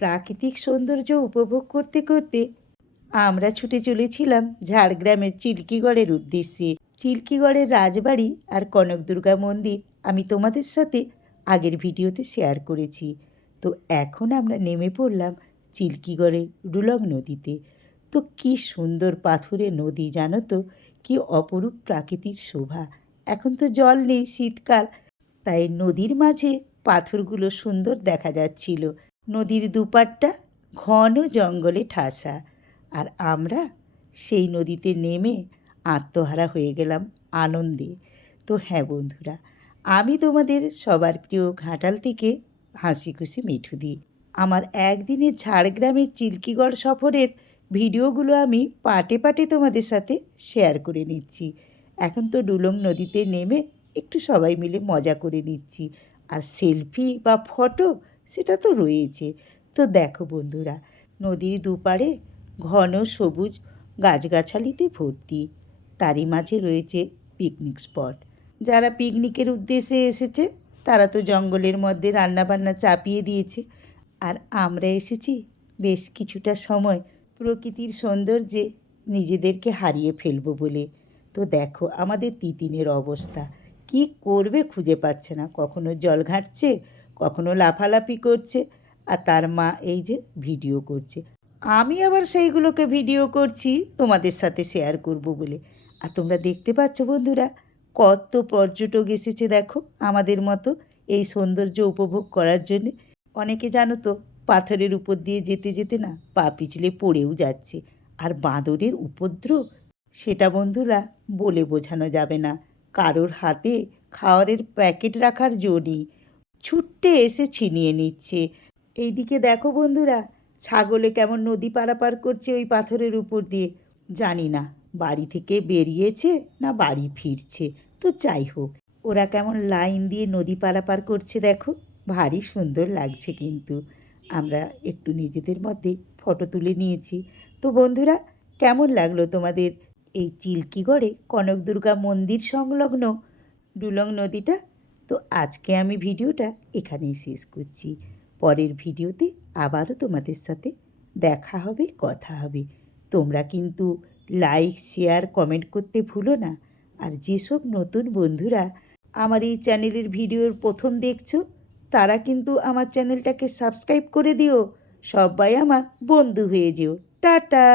প্রাকৃতিক সৌন্দর্য উপভোগ করতে করতে আমরা ছুটে চলেছিলাম ঝাড়গ্রামের চিল্কিগড়ের উদ্দেশ্যে। চিল্কিগড়ের রাজবাড়ি আর কনক দুর্গা মন্দির আমি তোমাদের সাথে আগের ভিডিওতে শেয়ার করেছি। তো এখন আমরা নেমে পড়লাম চিল্কিগড়ের রুলং নদীতে। তো কী সুন্দর পাথুরে নদী, জানো তো, কী অপরূপ প্রাকৃতিক শোভা। এখন তো জল নেই, শীতকাল, তাই নদীর মাঝে পাথরগুলো সুন্দর দেখা যাচ্ছিল। নদীর দুপাটটা ঘন জঙ্গলে ঠাসা, আর আমরা সেই নদীতে নেমে আত্মহারা হয়ে গেলাম আনন্দে। তো হ্যাঁ বন্ধুরা, আমি তোমাদের সবার প্রিয় ঘাটাল থেকে হাসি খুশি মিঠুদি। আমার একদিনের ঝাড়গ্রামের চিল্কিগড় সফরের ভিডিওগুলো আমি পাটে পাটে তোমাদের সাথে শেয়ার করে নিচ্ছি। এখন তো ডুলং নদীতে নেমে একটু সবাই মিলে মজা করে নিচ্ছি, আর সেলফি বা ফটো সেটা তো রয়েছে। তো দেখো বন্ধুরা, নদীর দুপারে ঘন সবুজ গাছগাছালিতে ভর্তি, তারই মাঝে রয়েছে পিকনিক স্পট। যারা পিকনিকের উদ্দেশ্যে এসেছে তারা তো জঙ্গলের মধ্যে রান্নাবান্না চাপিয়ে দিয়েছে, আর আমরা এসেছি বেশ কিছুটা সময় প্রকৃতির সৌন্দর্যে নিজেদেরকে হারিয়ে ফেলবো বলে। তো দেখো আমাদের তিতিনের অবস্থা, কি করবে খুঁজে পাচ্ছে না, কখনো জল ঘাঁটছে, কখনো লাফালাফি করছে, আর তার মা এই যে ভিডিও করছে। আমি আবার সেইগুলোকে ভিডিও করছি তোমাদের সাথে শেয়ার করব বলে। আর তোমরা দেখতে পাচ্ছ বন্ধুরা, কত পর্যটক এসেছে দেখো আমাদের মতো এই সৌন্দর্য উপভোগ করার জন্যে। অনেকে জানো তো পাথরের উপর দিয়ে যেতে যেতে না পা পিছলে পড়েও যাচ্ছে। আর বাঁদরের উপদ্রব, সেটা বন্ধুরা বলে বোঝানো যাবে না। কারোর হাতে খাওয়ারের প্যাকেট রাখার জো নেই, ছুট্টে এসে ছিনিয়ে নিচ্ছে। এইদিকে দেখো বন্ধুরা, ছাগলে কেমন নদী পারাপার করছে ওই পাথরের উপর দিয়ে। জানি না বাড়ি থেকে বেরিয়েছে না বাড়ি ফিরছে। তো যাই হোক, ওরা কেমন লাইন দিয়ে নদী পারাপার করছে দেখো, ভারী সুন্দর লাগছে। কিন্তু আমরা একটু নিজেদের মধ্যে ফটো তুলে নিয়েছি। তো বন্ধুরা, কেমন লাগলো তোমাদের এই চিল্কিগড়ে কনক দুর্গা মন্দির সংলগ্ন ডুলং নদীটা? তো আজকে আমি ভিডিওটা এখানেই শেষ করছি। পরের ভিডিওতে আবারও তোমাদের সাথে দেখা হবে, কথা হবে। তোমরা কিন্তু লাইক, শেয়ার, কমেন্ট করতে ভুলো না। আর যেসব নতুন বন্ধুরা আমার এই চ্যানেলের ভিডিওর প্রথম দেখছো, তারা কিন্তু আমার চ্যানেলটাকে সাবস্ক্রাইব করে দিও। সবাই আমার বন্ধু হয়ে যেও। টাটা।